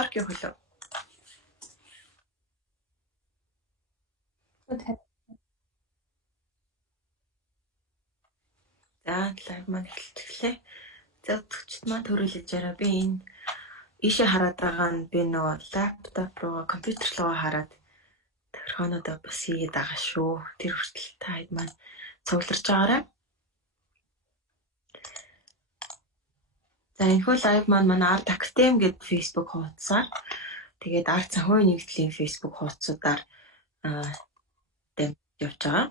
Орк юу хөлөө? За, лайв маань эхэлчихлээ. За, өтгчд маань төрүүлж яраа. Би энэ ийшээ хараад байгаа нь би нөгөө лаптоп руу, компьютер руу хараад тохирхоонуудаа бас хийгээд байгаа шүү. Тэр хүртэл та хэд маань цугларч байгаарай. За, энэхүү лайв маань манай Арт Актем гэдэг Facebook хуудасаар тэгээд Арт санхүүгийн нэгдлийн Facebook хуудасуудаар явж байгаа.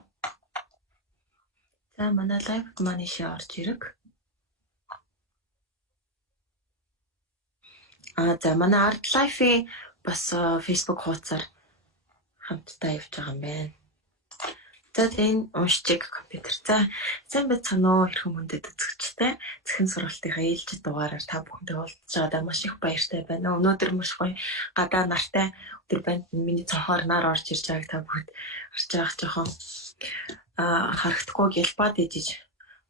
За, манай лайвд маань ийшээ орж ирэг. За, манай Art Life-ийн бас Facebook хуудасаар хамтдаа явж байгаа юм байна. За, энэ уншчих компьютер. За, сайн байцгаана уу хэрхэн хүндэт үзэгчтэй. Цэхэн сургалтынхаа ээлжид дугаараар та бүхэндээ уулзж байгаадаа маш их баяртай байна. Өнөөдөр маш гоё гадаа нартай өдөр байна. Миний цонхоор нар орж ирж байгааг та бүхэнд харж байгаа жоохон харагдахгүй гэлбаад ижиж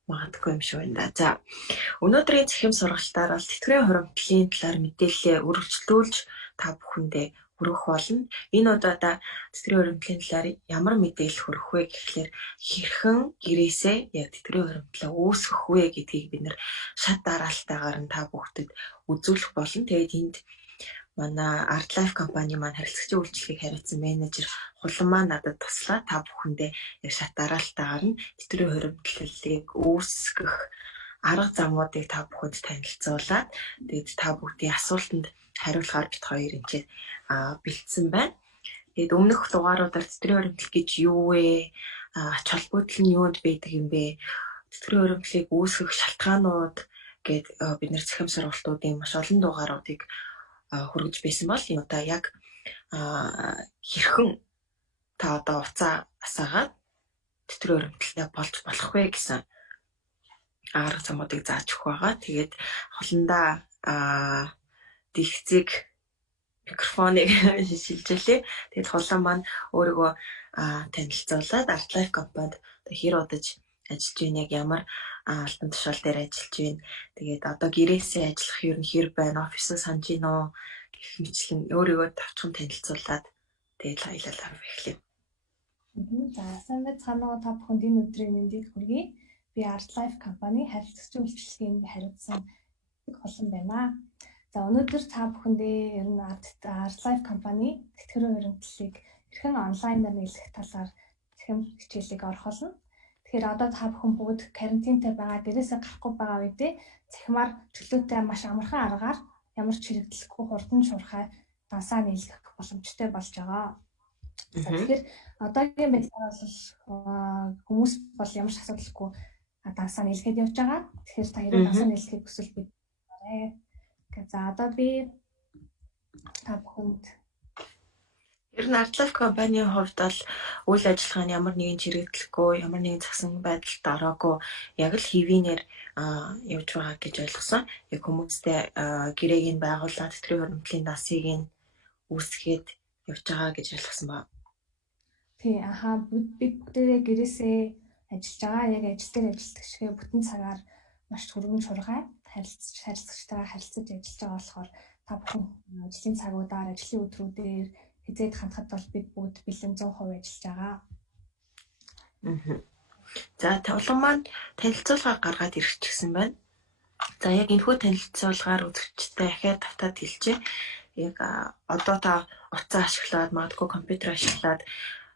магадгүй юм шиг байна. За, өнөөдрийн цэхэм сургалтаар бол тэтгэврийн хуримтлалын талаар мэдээлэлээ өргөжлүүлж та бүхэндээ хүргэх болно. Энэ удаадаа тэтгэврийн хуримтлалын талаар ямар мэдээлэл хүргэх вэ гэхлээр хэрхэн гэрээсээ яг тэтгэврийн хуримтлалаа үүсгэх вэ гэдгийг бид нэр шат дараалтайгаар нь та бүхэнд үзүүлэх болно. Тэгээд энд манай Art Life компани маань харилцагчийн үйлчлэгийг хариуцсан менежер Хулан маань надад туслаа. Та бүхэндээ яг шат дараалтайгаар нь тэтгэврийн хуримтлалыг үүсгэх арга замуудыг та бүхэнд танилцуулаад тэгээд та бүгдийн асуултанд хариулахаар бит хоёр энэ бэлдсэн байна. Тэгээд өмнөх дугааруудаар тэтгэврийн хуримтлал гэж юу вэ? Ач холбогдол нь юунд байдаг юм бэ? Тэтгэврийн хуримтлалыг үүсгэх шалтгаанууд гээд бид нэр цэхэм сургалтуудын маш олон дугааруудыг хүргэж байсан бол энэ удаа яг хэрхэн та одоо уцаа асаагаад тэтгэврийн хуримтлалаа болж болох вэ гэсэн арга замуудыг зааж өгөх байгаа. Тэгээд холондоо дихцэг микрофоныг шилжүүлээ. Тэгээд холон маань өөрийгөө танилцуулаад Art Life компанид хэр удаж ажиллаж байна, яг ямар алтан тушаал дээр ажиллаж байна. Тэгээд одоо гэрээсээ ажиллах юу хэр байна, офисоо санаж гин үү гэх мэтлэн өөрийгөө тавчхан танилцуулаад тэгээд аялалаа эхлэв. За, сайн байцгаана уу та бүхэнд энэ өдрийн мэндийг хүргэе. Би Art Life компани харилцагчийн үйлчлэгийн хариуцсан холон байна. За, өнөөдөр та бүхэндээ ер нь Art Life компани тэтгэврийн хуримтлалыг хэрхэн онлайнаар нийлэх талаар цэхэм хичээлийг орхолно. Тэгэхээр одоо та бүхэн бүгд карантинтай байгаа, гэрээсээ гарахгүй байгаа үедээ цахимаар чөлөөтэй маш амархан аргаар ямар ч хэрэгдлэхгүй хурдан шуурхай дансаа нийлгэх боломжтой болж байгаа. Тэгэхээр одоогийн байдлаар бол хүмүүс бол ямар ч асуудалгүй дансаа нийлгээд явж байгаа. Тэгэхээр та хэрэг дансаа нийлэхийг хүсвэл бид барай. За, одоо би та бүхэнд ер нь Art Life компанийн хувьд бол үйл ажиллагааны ямар нэгэн чирэгдлэхгүй, ямар нэгэн засан байдалд ороогүй яг л хэвийнээр явж байгаа гэж ойлгосон. Яг хүмүүстэй гэрээг нь байгуулаад тэтгэврийн хуримтлалын дасыг нь үүсгээд явж байгаа гэж ойлгосон ба. Тий, бид бүгдээ гэрээсээ ажиллаж байгаа. Яг ажил дээр ажилладаг шиг бүтэн цагаар маш түргэн шургай харилцагчтайгаа харилцаж ажиллаж байгаа болохоор та бүхэн ажлын цагуудаар, ажлын өдрүүдээр хизээд хандхад бол бид бүгд бэлэн 100% ажиллаж байгаа. За, тавлан маань танилцуулга гаргаад ирчихсэн байна. За, яг энэхүү танилцуулгаар үзэгчтэй ахаад тавтаад хэлчихье. Яг одоо та утсаа ашиглаад, магадгүй компьютер ашиглаад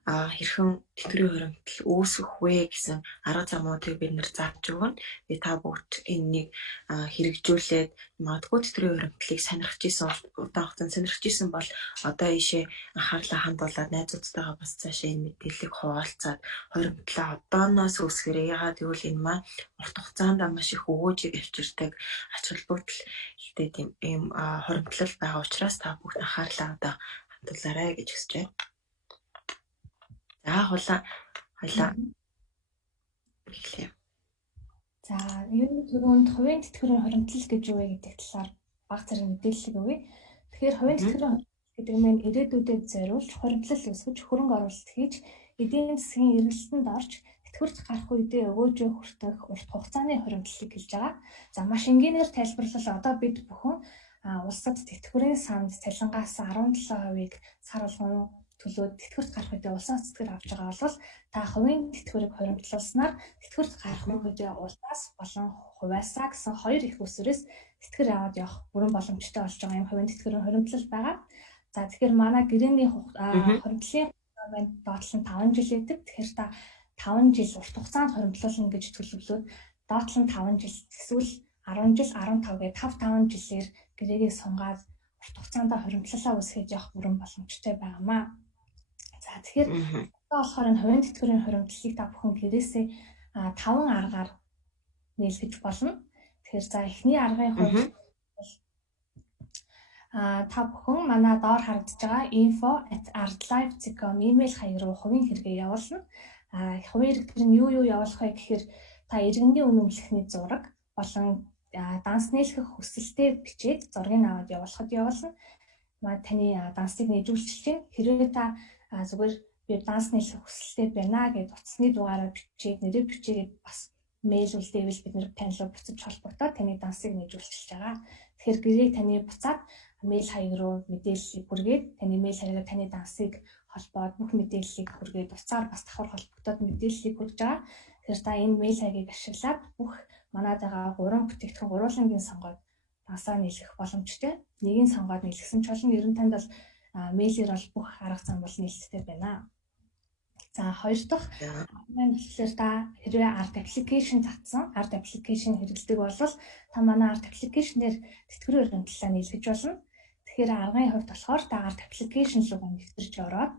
хэрхэн тэтгэврийн хуримтлал үүсгэх вэ гэсэн арга замуудыг бид нэр зааж өгнө. Та бүгд энэнийг хэрэгжүүлээд магадгүй тэтгэврийн хуримтлалыг сонирхож исэн, удаан хугацаанд сонирхож исэн бол одоо ийшээ анхаарлаа хандуулаад найзуудтайгаа бас цаашаа энэ мэдээллийг хуваалцаад хуримтлалаа одооноос үүсгэрээ. Яагаад гэвэл энэ маань урт хугацаанд маш их өгөөжийг авчирдаг ач холбогдол ихтэй тийм хуримтлал байгаа учраас та бүгд анхаарлаа одоо хандуулаарай гэж хүсэж байна. За, хойлоо. За, ер нь түрүүнд хувийн тэтгэврийн хуримтлал гэж юу вэ гэдэг талаар бага зэрэг мэдээлэл өгье. Тэгэхээр хувийн тэтгэврийн хуримтлал гэдэг нь ирээдүйдэд зориулж хуримтлал үүсгэж хөрөнгө оруулалт хийж эдийн засгийн эргэлтэнд орж тэтгэврт гарах үедээ өгөөжөө хүртэх урт хугацааны хуримтлалыг хэлж байгаа. За, маш энгийнээр тайлбарлал одоо бид бүхэн улсад тэтгэврийн санд цалингаас 17%-ийг сар болгон төлөөд тэтгэврт гарах үедээ улсын цэцгээр авч байгаа бол та хувийн тэтгэврийг хуримтлуулснаар тэтгэврт гарах үедээ улсаас болон хувиасаа гэсэн хоёр их үсрээс тэтгэр аваад явах бүрэн боломжтой болж байгаа юм хувийн тэтгэврийн хуримтлал байгаа. За тэгэхээр манай гэрээний хуримтлалын хугацаа доотлол нь 5 жил гэдэг. Тэгэхээр та 5 жил урт хугацаанд хуримтлуулна гэж төлөвлөөд доотлол нь 5 жил эсвэл 10 жил 15 гээд 5 жилээр гэрээгээ сунгаад урт хугацаанд хуримтлалаа үүсгэж явах бүрэн боломжтой байгаамаа. За тэгэхээр одоо болохоор энэ хувийн тэтгэврийн хуримтлалыг та бүхэн гэрээсээ 5 аргаар нийлгэж болно. Тэгэхээр за эхний аргын хувьд та бүхэн манай доор харагдаж байгаа info@artlife.com имэйл хаяг руу хувийн хэрэгээ явуулна. Хувийн хэрэг нь юу явуулах вэ гэхээр та иргэний үнэмлэхний зураг болон данс нийлхэх хүсэлтэд бичээд зургийг аваад явуулахад явуулна. Таны дансыг нээжүүлчих чинь хэрвээ та зүгээр би данс нийлхэх хүсэлтэд байна гэдээ утасны дугаараар бичээд нэрээ бичээгээд бас мэйл үлдээвэл бид нэр тань руу буцаж холбогдоод таны дансыг нээжүүлчихэж байгаа. Тэгэхээр гэрээг таны буцаад мэйл хаяг руу мэдээллийг хүргээд таны мэйл хаягаар таны дансыг холбоод бүх мэдээллийг хүргээд уцаар бас давхар холбогдоод мэдээллийг хүргэж байгаа. Тэгэхээр та энэ мэйл хаягийг ашиглаад бүх манайд байгаа 3 бүтээгдэхүүн гурвангийн сонгоод дансаа нийлгэх боломжтой. Нэгийг сонгоод нийлгэсэн ч болно. Ер нь танд бол мэйлээр бол бүх арга зам бол нийлдэхтэй байна. За хоёр дахь маань болохоор та хэрвээ Art application татсан, Art application хэрэглэдэг бол та манай Art application-ээр тэтгэврийн хуримтлалаа нийлгэж болно. Тэгэхээр аргын хувьд болохоор та Art application руу нэвтэрч ороод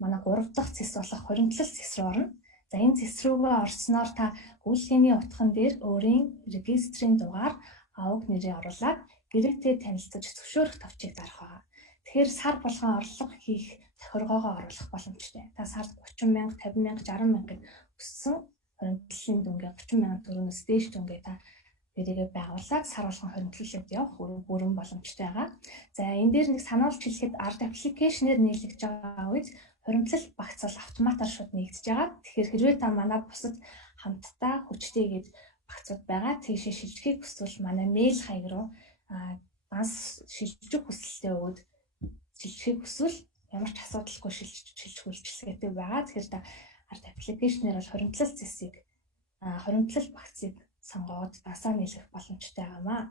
манай 3 дахь цэс болох хуримтлал цэс рүү орно. За энэ цэс рүүгээ орсноор та үйлдвэрлэлийн утган дээр өөрийн регистрийн дугаар, аваг нэрийг оруулаад гэрээтэй танилцаж зөвшөөрөх товчийг дарах байгаа. Тэгэхээр сар болгон орлого хийх тохиргоогоо оруулах боломжтой. Та сард 30,000, 50,000, 60,000 гэд өссөн хуримтлалын дүнгээ 30,000 төгрөгөөс дээш дүнгээ та гэрээгээ байгуулад сар болгон хуримтлалд явах бүрэн боломжтой байгаа. За энэ дээр нэг сануулж хэлэхэд Art application-ээр нийлэгдэж байгаа үед хуримтлал багцал автоматар шууд нэгдэж байгаа. Тэгэхээр хэрвээ та манай бусад хамтдаа хүчтэйгээд багцууд байгаа тийшээ шилжихийг хүсвэл манай мэйл хаяг руу данс шилжих хүсэлтээ өгөөд шилжихийг хүсвэл ямар ч асуудалгүй шилжих үйлчилгээтэй байгаа. Тэгэхээр та Art application-ээр бол хуримтлал цэсийг хуримтлал багцыг сонгоод дансаа нийлэх боломжтой байгаамаа.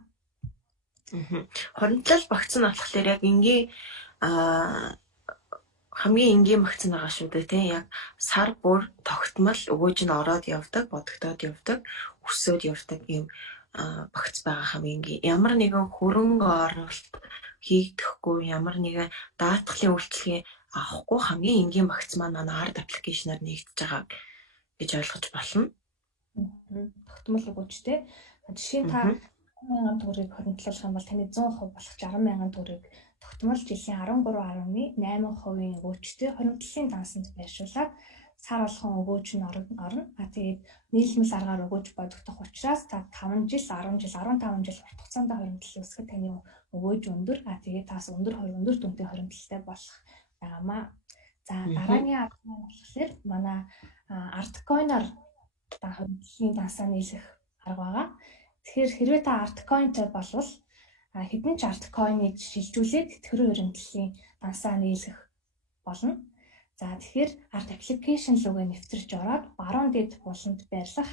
Хуримтлал багц нь болохоор яг энгийн хамгийн энгийн багц нь байгаа шүү дээ тийм яг сар бүр тогтмол өгөөж нь ороод явдаг, бодогдоод явдаг, өсөөд явдаг ийм багц байгаа хамгийн энгийн. Ямар нэгэн хөрөнгө оруулалт хийгдэхгүй, ямар нэгэн даатгалын үйлчилгээ авахгүй хамгийн энгийн багц маань манай Art application-аар нэгдэж байгаа гэж ойлгож болно. Тогтмол өгөөжтэй. Жишээ нь та 10,000 төгрөгийг хуримтлуулах юм бол таны 100% болох 60,000 төгрөгийг тогтмол жилийн 13.8% өгөөжтэй хуримтлалын дансанд байршуулад сар болгон өгөөж нь орно. Тэгээд нийлмэл аргаар өгөөж бодогдох учраас та 5 жил, 10 жил, 15 жил урт хугацаанд хуримтлал үүсгэхэд таны өгөөж өндөр. Тэгээд таас өндөр дүнтэй хуримтлалтай болох байгаамаа. За дараагийн арга маань болохоор манай Artcoin-оор та хуримтлалын дансаа нийлэх арга байгаа. Тэгэхээр хэрвээ та Artcoin-тэй болвол хэдэн ч Artcoin-ыг шилжүүлээд тэтгэврийн хуримтлалын дансаа нийлэх болно. За тэгэхээр Art application руугээ нэвтэрч ороод баруун дэд буланд байрлах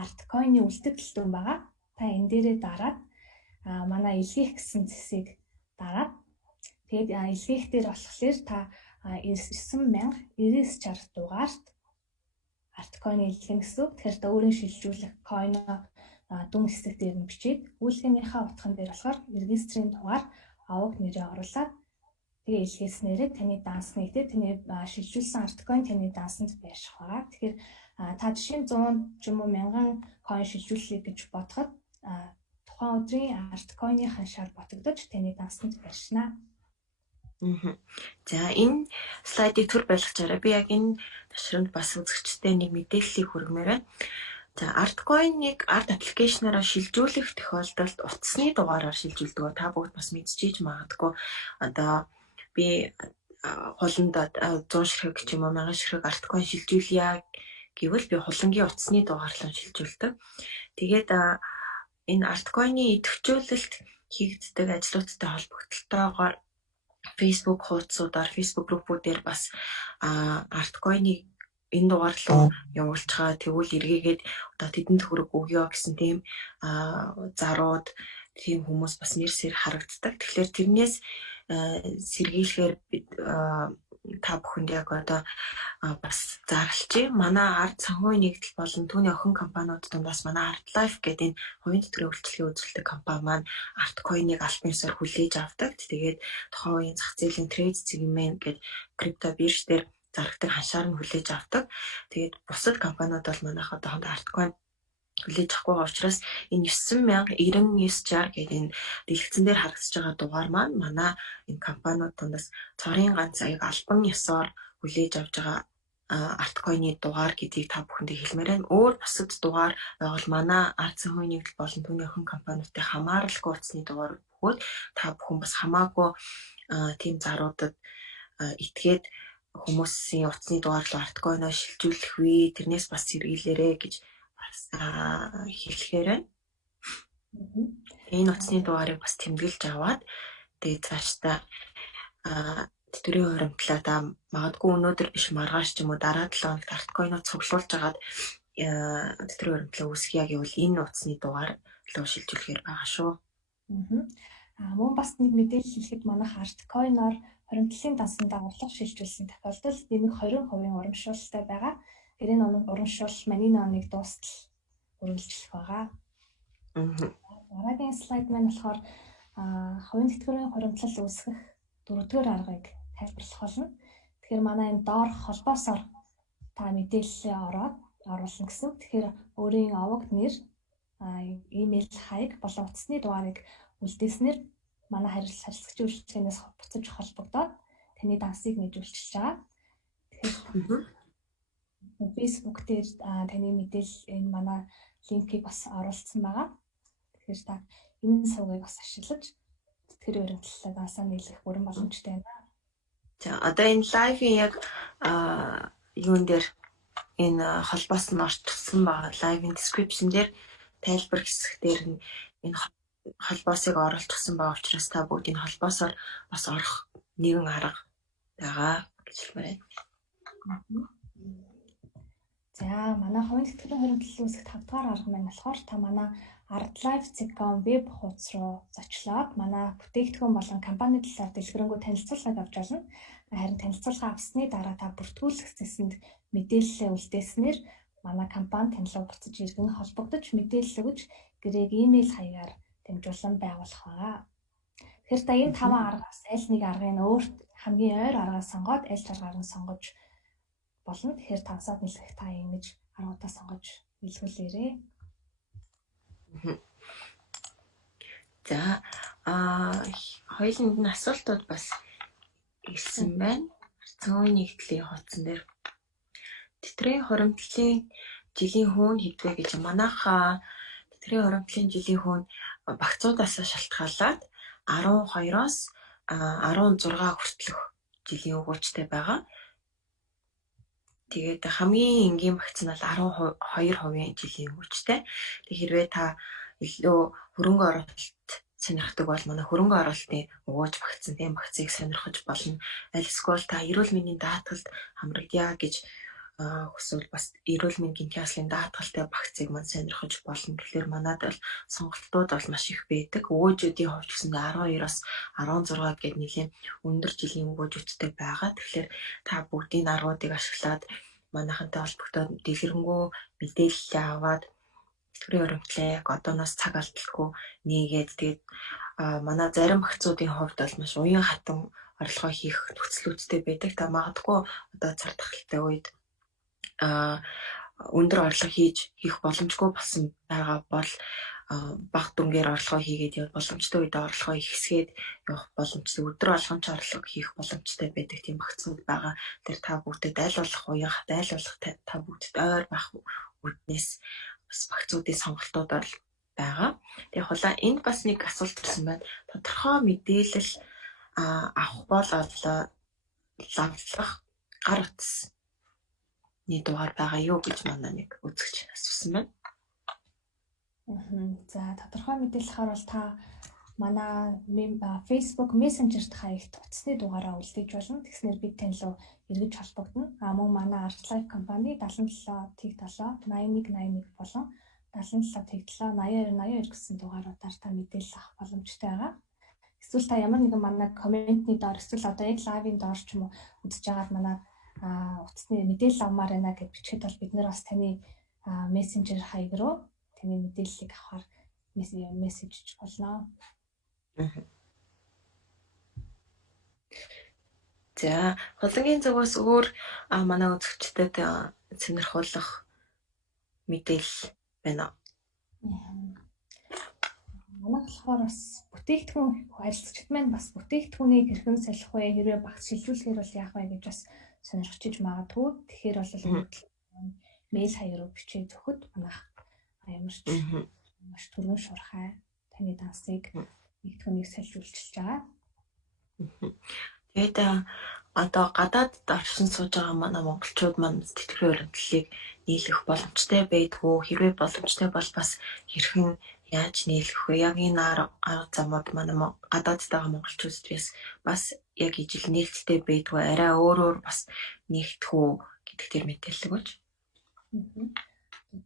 Artcoin-ы үлдэгдэл дүн байгаа. Та энэ дээрээ дараад манай илгээх гэсэн зэсийг дараад тэгээд илгээх дээр болохоор та 9,960 дугаарт Artcoin-ы илгэн гэсэн үг. Тэгэхээр та өөрийн шилжүүлэх coin-о дүн хэсэг дээр нь бичээд үйлдвэрийнхээ утган дээр болохоор регистрийн дугаар, аваг нэрээ оруулаад тэгээ илгээснээрээ таны данс нэгдээ таны шилжүүлсэн Artcoin таны дансанд байрших байгаа. Тэгэхээр та жишээ нь 100 ч юм уу 1000 coin шилжүүлэе гэж бодоход тухайн өдрийн Artcoin-ийн шар ботогдож таны дансанд байршина. За энэ слайдыг төр байлгачаарай. Би яг энэ ташранд бас үзэгчтэй нэг мэдээллийг хүргэмээр байна. За Artcoin-ыг Art application-аараа шилжүүлэх тохиолдолд утасны дугаараар шилжүүлдэг. Та бүгд бас мэдчихэж магадгүй. Одоо би хуланд 100 ширхэг ч юм уу 1000 ширхэг Artcoin шилжүүлье гэвэл би хулангийн утасны дугаарлан шилжүүлдэг. Тэгээд энэ альткойны идэвхжүүлэлт хийгддэг ажлуудтай холбогдлолтойгоор Facebook хуудасуудаар, Facebook группүүдээр бас альткойныг энэ дугаар руу явуулж байгаа. Тэгвэл эргээгээд одоо тэдэнд төгрөг өгье гэсэн тийм зарууд, тийм хүмүүс бас нэрсээр харагддаг. Тэгэхээр тэрнээс сэргийлэхээр бид та бүхэнд яг одоо бас зарлчээ. Манай ард санхүүгийн нэгдэл болон түүний охин компаниуд дундаас манай ArtLife гэдэг энэ хувийн тэтгэврийн үйлчлэгийн үзүүлэлт компани маань альткойныг албан ёсоор хүлээж авдаг. Тэгээд тухайн үеийн зах зээлийн трейд сегмент гэдэг крипто бирж дээр зарагдаг ханшаар нь хүлээж авдаг. Тэгээд бусад компаниуд бол манайх одоохондоо альткойн хүлээж авахгүй байгаа учраас энэ 9,099,60 гэдэг энэ дэлгэцэн дээр харагдаж байгаа дугаар маань манай энэ компаниуд дундаас цорын ганц аяг албан ёсоор хүлээж авж байгаа альткойны дугаар гэдгийг та бүхэндээ хэлмээр байна. Өөр бусад дугаар бол манай ард санхүүгийн нэгдэл болон түүний охин компаниудтай хамааралгүй утасны дугаар бөгөөд та бүхэн бас хамаагүй тийм заруудад итгээд хүмүүсийн утасны дугаар руу альткойноо шилжүүлэх вэ? Тэрнээс бас сэргийлээрэй гэж хэлэхээр байна. Энэ утасны дугаарыг бас тэмдэглэж аваад тэгээд цаашдаа тэтгэврийн хуримтлаа та магадгүй өнөөдөр биш маргааш ч юм уу дараа 7 хоногт альткойноо цуглуулж агаад тэтгэврийн хуримтлаа үүсгье гэвэл энэ утасны дугаар руу шилжүүлэхээр байгаа шүү. Мөн бас нэг мэдээлэл хэлэхэд манайх альткойноор хуримтлалын дансандаа орлого шилжүүлсэн тохиолдолд нэмэх 20% урамшуулалтай байгаа. Тэр энэ урамшуул маний номыг дуустал үргэлжлэх байгаа. Дараагийн слайд маань болохоор хувийн тэтгэврийн хуримтлал үүсгэх 4-р аргыг тайлбарлах болно. Тэгэхээр манай энэ доор холбоосоор та мэдээлэлээ оруулна гэсэн. Тэгэхээр өөрийн овог нэр, имэйл хаяг болон утасны дугаарыг үлдээснээр манай харилцагчийн үйлчилгээнээс буцаж холбогдоод таны дансыг нээж үйлчилж байгаа. Тэгэхээр Facebook дээр таны мэдээлэл энэ манай линкийг бас оруулсан байгаа. Тэгэхээр та энэ сувгийг бас ашиглаж тэтгэврийн хуримтлалаа даасаа нийлэх бүрэн боломжтой байна. За одоо энэ лайвын яг юун дээр энэ холбоос нь орчихсон байгаа. Лайвын description дээр тайлбар хэсэг дээр энэ холбоосыг оруулчихсан байгаа учраас та бүгд энэ холбоосоор бас орох нэгэн арга байгаа гэж хэлмээр байна. За манай хувийн тэтгэврийн хуримтлал үүсгэх 5-р арга маань болохоор та манай artlife.com веб хуудас руу зочлоод манай бүтээгдэхүүн болон компани талаар дэлгэрэнгүй танилцуулгыг авч олно. Харин танилцуулга авсны дараа та бүртгүүлэх хэсэнд мэдээлэлээ үлдээснээр манай компани танилуу буцаж иргэн холбогдож мэдээлэл өгж гэрээг имэйл хаягаар дамжуулан байгуулах байгаа. Тэгэхээр та энэ 5 аргаас аль нэг аргыг өөрт хамгийн ойр аргаас сонгоод аль ч аргаар нь сонгож болно. Тэгэхээр тавсаад нэлэх та ингэж аргуудаа сонгож илгүүлээрэй. За хоёуланд нь асуултууд бас ирсэн байна. Цөөн нэгдлийн хуудсан дээр тэтгэврийн хуримтлалын жилийн хүүн хэдвэ гэж манайхаа тэтгэврийн хуримтлалын жилийн хүүн багцуудаас шалтгаалаад 12-оос 16 хүртэлх жилийн өгөөжтэй байгаа. Тэгээд хамгийн энгийн багц нь бол 12% жилийн өгөөжтэй. Тэг хэрвээ та илүү хөрөнгө оруулалт сонирхдаг бол манай хөрөнгө оруулалтын өгөөж багцсан тийм багцыг сонирхож болно. Аль эсвэл та эрүүл мэндийн даатгалд хамрагдъя гэж хүсвэл бас эрүүл мэндийн гинтяслын даатгалтай багцыг мань сонирхож болно. Тэгэхээр манайд бол сонголтууд бол маш их байдаг. Өгөөжүүдийн хувьд гэсэндээ 12-оос 16 гэдэг нэлийн өндөр жилийн өгөөжүүдтэй байгаа. Тэгэхээр та бүгдийн аргуудыг ашиглаад манайхантай холбогдоод дэлгэрэнгүй мэдээлэл аваад тэтгэврийн хуримтлалаа яг одооноос цаг алдалгүй нээгээд тэгээд манай зарим багцуудын хувьд бол маш уян хатан орлогоо хийх нөхцөлүүдтэй байдаг. Та магадгүй одоо цар тахалтай үед өндөр орлого хийх боломжгүй болсон байгаа бол бага дүнгээр орлогоо хийгээд явах боломжтой үед орлогоо ихсгээд явах боломжтой, өдөр болгонч орлого хийх боломжтой байдаг тийм багцнууд байгаа. Тэр та бүгдэд аль болох уян хат, аль болох та бүгдэд ойр байх үүднээс бас багцуудын сонголтууд бол байгаа. Яг хулаа энд бас нэг асуулт ирсэн байна. Тодорхой мэдээлэл авах бол лавлах гар утасны дугаар байгаа юу гэж манай нэг үзэгч асуусан байна. За тодорхой мэдээлэлээр бол та манай Facebook Messenger-т хаягт утасны дугаараа үлдээж болно. Тэгснээр бид тань руу эргэж холбогдно. Мөн манай Art Life компани 77 тэг 7 8181 болон 77 тэг 7 82 гэсэн дугааруудаар та мэдээлэл авах боломжтой байгаа. Эсвэл та ямар нэгэн манай комментний доор эсвэл одоо яг лайвын доор ч юм уу үзэж байгаад манай утасны мэдээлэл авмаар байна гэж бичихэд бол бид нэр бас таны мессенжер хаяг руу таны мэдээллийг авахар мессежж болно. За, хулангийн зүгээс өөр манай үзэгчдэд сонирхуулах мэдээлэл байна. Манай болохоор бас бүтээгдэхүүн харилцагчид маань бас бүтээгдэхүүнийг хэрхэн солих вэ? Хэрвээ багц шилжүүлэхээр бол яах вэ гэж бас сонирхчиж магадгүй. Тэгэхээр бол мэйл хаяг руу бичиж өгөхөд манайх ямар ч маш түргэн шуурхай таны дансыг нэгтгэхүнийг солиулчихж байгаа. Тэгээд одоо гадаадд оршин сууж байгаа манай монголчууд маань тэтгэврийн өрөмтлөлийг нийлэх боломжтой байдгүй. Хэрвээ боломжтой бол бас хэрхэн яаж нийлэх вэ? Яг энэ арга замууд манай гадаадд байгаа монголчуудээс бас яг ижил нээлттэй байдгүй. Арай өөр бас нэгдэх үү гэдэг тэр мэдээлэл өгөөч.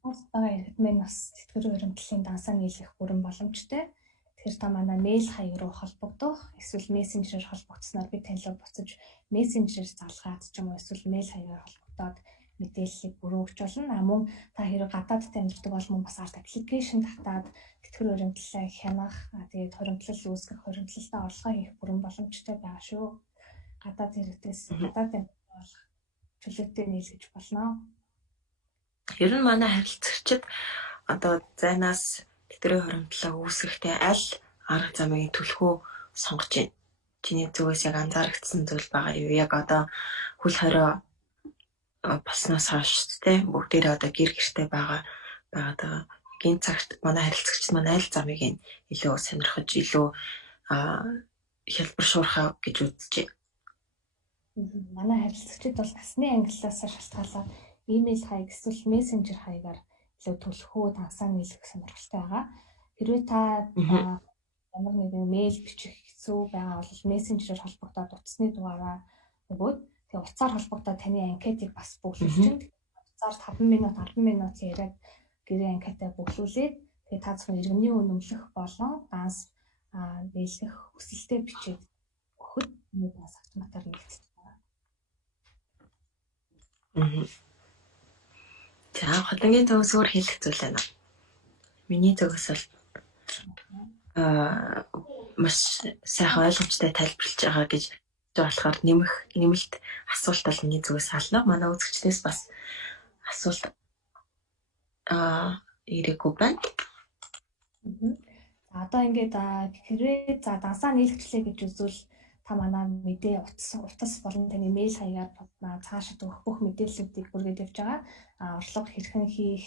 Бас байгаа иргэд маань бас тэтгэврийн өрөмтлийн дансаа нийлэх бүрэн боломжтой. Тэгэхээр та манай мэйл хаяг руу холбогдох, эсвэл мессенжерээр холбогдсноор би танилаа буцаж мессенжерээр залгаад ч юм уу эсвэл мэйл хаягаар холбогдоод мэдээллийг бүрэн өгч болно. Мөн та хэрэг гадаад танилцдаг бол мөн бас арт аппликейшн татаад тэтгэврийн өрөмтлөлөө хянах, тэгээд хоригдлол үүсгэх, хоригдлолтой орлогоо хийх бүрэн боломжтой байгаа шүү. Гадаад хэрэгтээс гадаад танилцдаг бол чөлөөтэй нийлгэж болно. Ер нь манай харилцагчид одоо зайнаас тэтгэврийн хоригдлоо үүсгэхдээ аль арга замыг төлөхөө сонгож байна. Чиний зүгээс яг анзаарэгдсэн зүйл байгаа юу? Яг одоо хөл хорой болсноос хойш тэ бүгдээрээ одоо гэртээ байгаа. Энэ цагт манай харилцагчид маань аль замыг илүү сонирхож илүү хялбар шуурхай гэж үзэж байна. Манай харилцагчид бол насны ангиллаас шалтгаалаад имэйл хаяг эсвэл мессенжер хаягаар илүү төлөхөө дансаа нийлэх сонирхолтой байгаа. Хэрвээ та ямар нэгэн мэйл бичих хэцүү байгаа бол мессенжерээр холбогдоод утасны дугаараа өгөөд тэгээ утсаар холбогдоод таны анкетыг бас бүглүүлж чинь. Утсаар 5 минут 10 минут яриад гэрээ анкетаа бүглүүлээд тэгээ та зөвхөн иргэний үнэмлэх болон данс биелгэх хүсэлтэд бичээд өгөхөд нэг бас автоматар нэгтгэж байгаа. За, хулангийн төвөөс өөр хэлэх зүйл байна. Миний төвөөс бол маш сайхан ойлгомжтой тайлбарлаж байгаа гэж болохоор нэмэлт асуулт бол миний зүгээс ална. Манай үзэгчдээс бас асуулт ирээгүй байна. За одоо ингээд хэрвээ дансаа нийлэгчлээ гэж үзвэл та манай мэдээ утас болон таны мэйл хаягаар цаашид өгөх бүх мэдээллүүдийг бүргээд явж байгаа. Орлого хэрхэн хийх,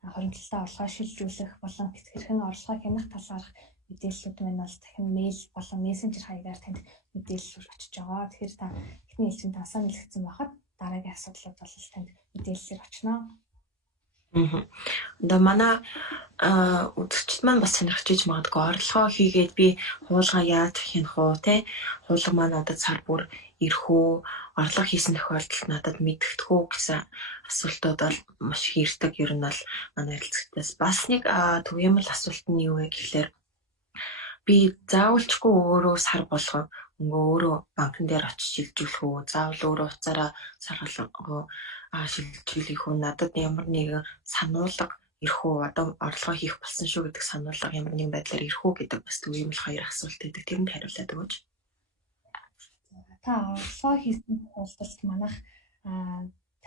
хоригдлолтой орлогоо шилжүүлэх болон хэрхэн орлогоо хянах талаарх мэдээллүүд маань бол дахин мэйл болон мессенжер хаягаар танд мэдээлэл очиж байгаа. Тэгэхээр та эхний хэлцэн дансаа нийлэгдсэн байхад дараагийн асуудлууд бол танд мэдээллээр очно. Одоо манай үзэгчд маань бас сонирхож магадгүй орлогоо хийгээд би хуулгаа яаж хянах уу те хуулга маань надад сар бүр ирэх үү орлого хийсэн тохиолдолд надад мэдэгдэх үү гэсэн асуултууд бол маш их ирдэг. Ер нь бол манай харилцагчдаас бас нэг түгээмэл асуулт нь юу вэ гэхлээр би заавалчгүй өөрөө сар болгон өөрөө банкн дээр очиж шилжүүлэх үү заавал өөрөө уцаараа саргалан шилжүүлэх үү надад ямар нэгэн сануулга ирэх үү одоо орлогоо хийх болсон шүү гэдэг сануулга ямар нэгэн байдлаар ирэх үү гэдэг бас түгээмэл хоёр асуулт байдаг. Тэрэнд хариулаад өгөөч. Та орлогоо хийсэн тохиолдолд манайх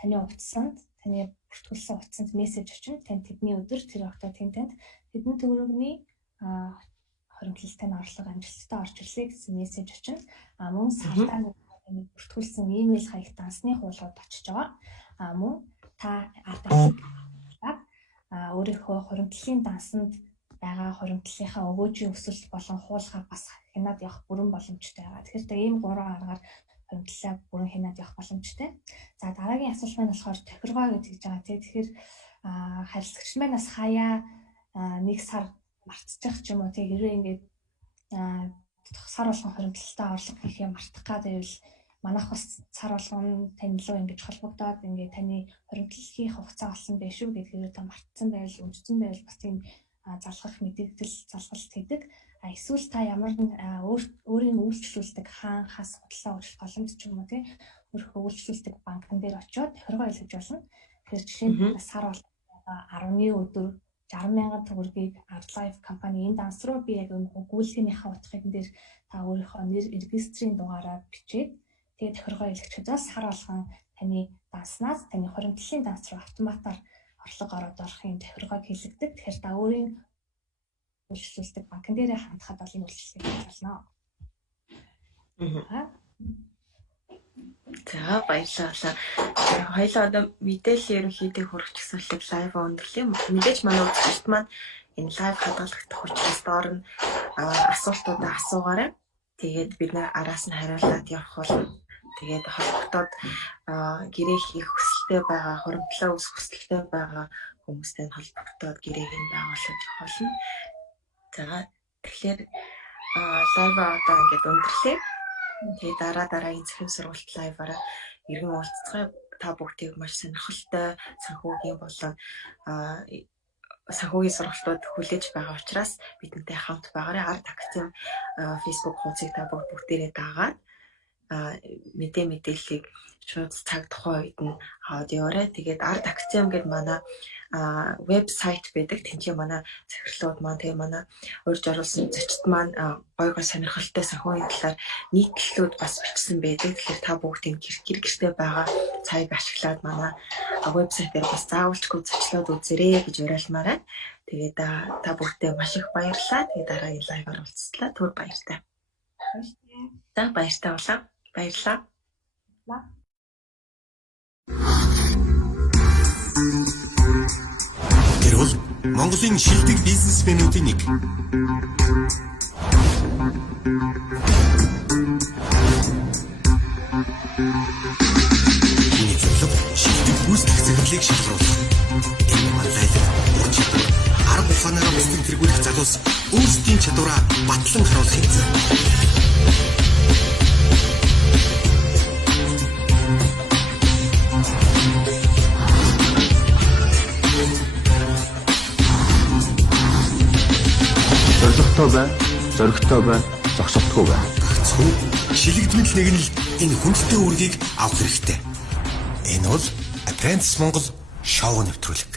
таны утсанд таны бүртгүүлсэн утсанд мессеж очино. Танд тэдний өдөр тэр огтоо танд хэдэн төгрөгийн хоригдлолтой орлого амжилттай орж ирлээ гэсэн мессеж очино. Мөн сартаа нэг бүртгүүлсэн имэйл хаяг дансны хуулгад очиж байгаа. Мөн та өөрийнхөө хоригдлын дансанд байгаа хоригдлынхаа өгөөжийн өсөлт болон хуулгаа бас хянаад явах бүрэн боломжтой байгаа. Тэгэхээр та ийм 3 аргаар хоригдлаа бүрэн хянаад явах боломжтой. За дараагийн асуулт маань болохоор тохиргоо гэж байгаа. Тэгэхээр харилцагч маань бас хаяа нэг сар мартчих ч юм уу тий хэрвээ ингээд сар болгон хоригдлолтой орлого хийхээ мартах гэдэг бол манайх бас сар болгон тань руу ингэж холбогдоод ингээд таны хоригдол хийх хугацаа болсон байх шүү гэдгээр та мартсан байвал өвдсөн байвал бас тийм залгах мэдээлэл залгалт хийдэг. Эсвэл та ямар өөрийн үйлчлүүлдэг хаанхаас худлаа өөрчлөлт боломж ч юм уу тий өөрийнхөө үйлчлүүлдэг банкн дээр очиод тохиргоо илгэж болно. Тэгэхээр жишээ нь сар болгон 10-ны өдөр 60,000 төгрөгийг ArtLife компани энэ данс руу би яг өгүүлгийнхаа утгын дээр та өөрийнхөө нэр регистрийн дугаараа бичээд тэгээд тохиргоо илгэхэд сар болгон таны данснаас таны хоригдлын данс руу автоматар орлого ороод орохын тохиргоо хийлэгдэг. Тэгэхээр та өөрийн үйлчлүүлдэг банкн дээрээ хандхад бол энэ үйлчлэлийг хийж болно. За баярлалаа. Хоёлаа одоо мэдээлэл ерөнхийдөө хүргэчихсэлэг лайв өндөрлөе. Мэдээж манай үзэгчд маань энэ лайв хадгалагдах учраас доор нь асуултуудаа асуугаарай. Тэгээд бид нэр араас нь хариулаад явах болно. Тэгээд холбогдоод гэрээ хийх хүсэлтэй байгаа, хоригдлоо үүсгэх хүсэлтэй байгаа хүмүүстэй холбогдоод гэрээг нь байгуулж явах болно. За тэгэхээр лайв одоо ингээд өндөрлөе. Тэгээд дараагийн захирал сургалт лайваараа иргэн уулзцай та бүгдийг маш сонирхолтой санхүүгийн болон санхүүгийн сургалтууд хүлээж байгаа учраас бидэнтэй хамт байгаарай. Арт Актив Facebook хуудсыг та бүгдээрээ дагаад мэдээллийг шууд цаг тухайн үед нь аудиорой. Тэгээд Арт Актив гэдэг манай вебсайт байдаг. Тэнцээ манай захирлууд маань тэгээ манай урьж оруулсан зочид маань гой сонирхолтой санхүүгийн талаар нийтлэлүүд бас бичсэн байдаг. Тэгэхээр та бүгдийн гэртээ байгаа цагийг ашиглаад манай вебсайтээр бас заавалчгүй зочлоод үзээрэй гэж уриалмаар байна. Тэгээд та бүгдээ маш их баярлалаа. Тэгээд дараагийн лайваар уулзлаа. Түр баяртай. За баяртай болоо. Баярлалаа. Тэр бол Монголын шилдэг бизнесмэнүүдийн нэг. Үүний зорилго шилдэг гүйцэтгэх зэрэглэлийг шалгаруулах. Энэ манлайлал, ур чадвар, арга ухаанаараа бусдын тэргүүлэх залуус өөрсдийн чадвараа батлан харуулах хэрэгцээ. Зоригтой бай, зогсолтгүй бай. Гагцхүү шилэгдмэл нэгнэл энэ хүндтэй үүргийг авах хэрэгтэй. Энэ бол Apprentice Монгол шоу нэвтрүүлэг.